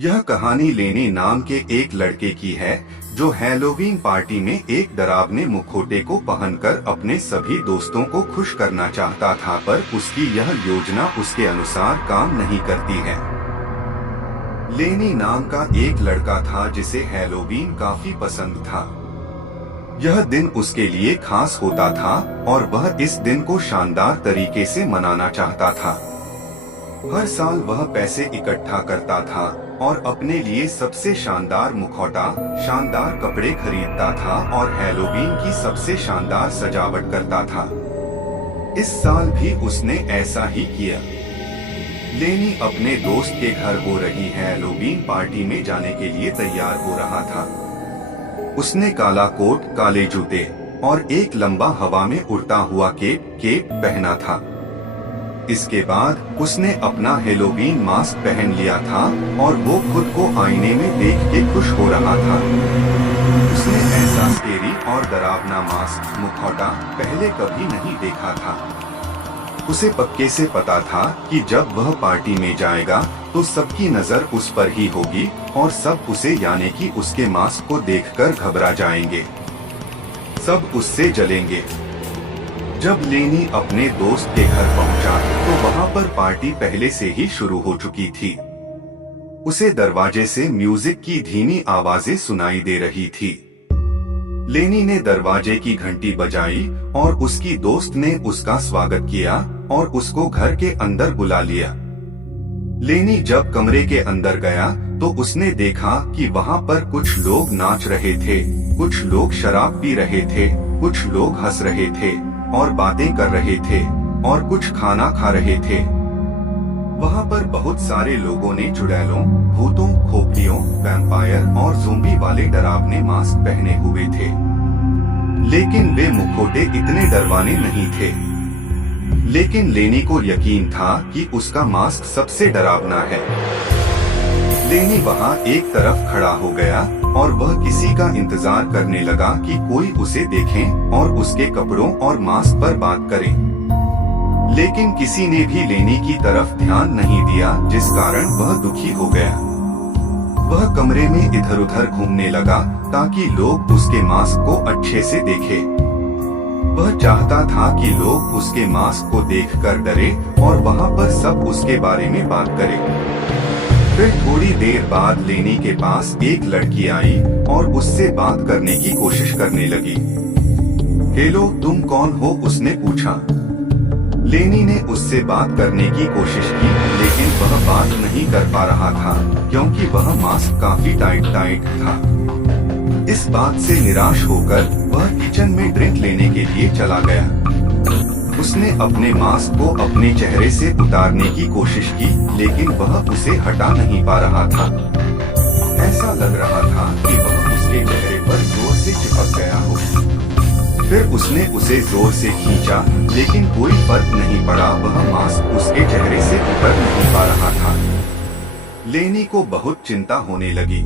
यह कहानी लेनी नाम के एक लड़के की है जो हैलोवीन पार्टी में एक डरावने मुखौटे को पहनकर अपने सभी दोस्तों को खुश करना चाहता था, पर उसकी यह योजना उसके अनुसार काम नहीं करती है। लेनी नाम का एक लड़का था जिसे हैलोवीन काफी पसंद था। यह दिन उसके लिए खास होता था और वह इस दिन को शानदार तरीके से मनाना चाहता था। हर साल वह पैसे इकट्ठा करता था और अपने लिए सबसे शानदार मुखौटा, शानदार कपड़े खरीदता था और हैलोवीन की सबसे शानदार सजावट करता था। इस साल भी उसने ऐसा ही किया। लेनी अपने दोस्त के घर हो रही हैलोवीन पार्टी में जाने के लिए तैयार हो रहा था। उसने काला कोट, काले जूते और एक लंबा हवा में उड़ता हुआ केप पहना था। इसके बाद उसने अपना हैलोवीन मास्क पहन लिया था और वो खुद को आईने में देख के खुश हो रहा था। उसने ऐसा स्केरी और डरावना मास्क, मुखौटा पहले कभी नहीं देखा था। उसे पक्के से पता था कि जब वह पार्टी में जाएगा तो सबकी नजर उस पर ही होगी और सब उसे यानी कि उसके मास्क को देखकर घबरा जाएंगे। सब उससे जलेंगे। जब लेनी अपने दोस्त के घर पहुंचा तो वहां पर पार्टी पहले से ही शुरू हो चुकी थी। उसे दरवाजे से म्यूजिक की धीमी आवाजें सुनाई दे रही थी। लेनी ने दरवाजे की घंटी बजाई और उसकी दोस्त ने उसका स्वागत किया और उसको घर के अंदर बुला लिया। लेनी जब कमरे के अंदर गया तो उसने देखा कि वहां पर कुछ लोग नाच रहे थे, कुछ लोग शराब पी रहे थे, कुछ लोग हंस रहे थे और बातें कर रहे थे और कुछ खाना खा रहे थे। वहां पर बहुत सारे लोगों ने चुड़ैलों, भूतों, खोपड़ियों, वैम्पायर और ज़ोंबी वाले डरावने मास्क पहने हुए थे, लेकिन वे मुखौटे इतने डरवाने नहीं थे। लेकिन लेनी को यकीन था कि उसका मास्क सबसे डरावना है। लेनी वहां एक तरफ खड़ा हो गया और वह किसी का इंतजार करने लगा कि कोई उसे देखे और उसके कपड़ों और मास्क पर बात करे। लेकिन किसी ने भी लेनी की तरफ ध्यान नहीं दिया, जिस कारण वह दुखी हो गया। वह कमरे में इधर उधर घूमने लगा ताकि लोग उसके मास्क को अच्छे से देखें। वह चाहता था कि लोग उसके मास्क को देखकर डरे और वहां पर सब उसके बारे में बात करें। फिर थोड़ी देर बाद लेनी के पास एक लड़की आई और उससे बात करने की कोशिश करने लगी। हेलो, तुम कौन हो? उसने पूछा। लेनी ने उससे बात करने की कोशिश की, लेकिन वह बात नहीं कर पा रहा था क्योंकि वह मास्क काफी टाइट था। इस बात से निराश होकर वह किचन में ड्रिंक लेने के लिए चला गया। उसने अपने मास्क को अपने चेहरे से उतारने की कोशिश की, लेकिन वह उसे हटा नहीं पा रहा था। ऐसा लग रहा था कि वह उसके चेहरे पर जोर से चिपक गया हो। फिर उसने उसे जोर से खींचा, लेकिन कोई फर्क नहीं पड़ा, वह मास्क उसके चेहरे से उतर नहीं पा रहा था। लेनी को बहुत चिंता होने लगी।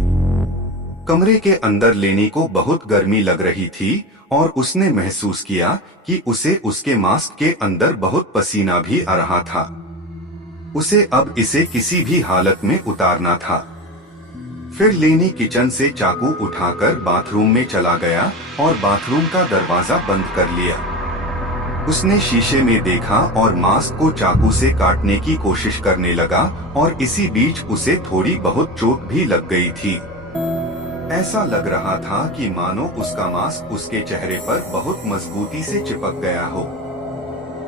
कमरे के अंदर लेनी को बहुत गर्मी लग रही थी और उसने महसूस किया कि उसे उसके मास्क के अंदर बहुत पसीना भी आ रहा था। उसे अब इसे किसी भी हालत में उतारना था। फिर लेनी किचन से चाकू उठाकर बाथरूम में चला गया और बाथरूम का दरवाजा बंद कर लिया। उसने शीशे में देखा और मास्क को चाकू से काटने की कोशिश करने लगा और इसी बीच उसे थोड़ी बहुत चोट भी लग गई थी। ऐसा लग रहा था कि मानो उसका मास्क उसके चेहरे पर बहुत मजबूती से चिपक गया हो।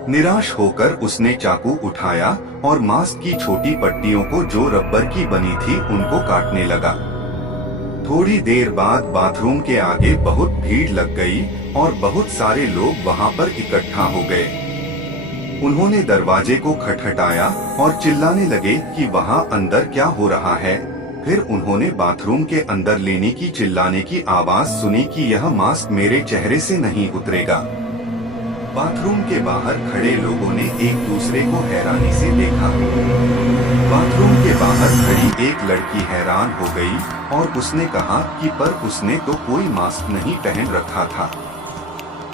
निराश होकर उसने चाकू उठाया और मास्क की छोटी पट्टियों को, जो रबर की बनी थी, उनको काटने लगा। थोड़ी देर बाद बाथरूम के आगे बहुत भीड़ लग गई और बहुत सारे लोग वहां पर इकट्ठा हो गए। उन्होंने दरवाजे को खटखटाया और चिल्लाने लगे कि वहां अंदर क्या हो रहा है। फिर उन्होंने बाथरूम के अंदर लेनी की चिल्लाने की आवाज सुनी कि यह मास्क मेरे चेहरे से नहीं उतरेगा। बाथरूम के बाहर खड़े लोगों ने एक दूसरे को हैरानी से देखा। बाथरूम के बाहर खड़ी एक लड़की हैरान हो गई और उसने कहा कि पर उसने तो कोई मास्क नहीं पहन रखा था।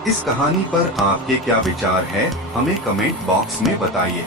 इस कहानी पर आपके क्या विचार है, हमें कमेंट बॉक्स में बताइए।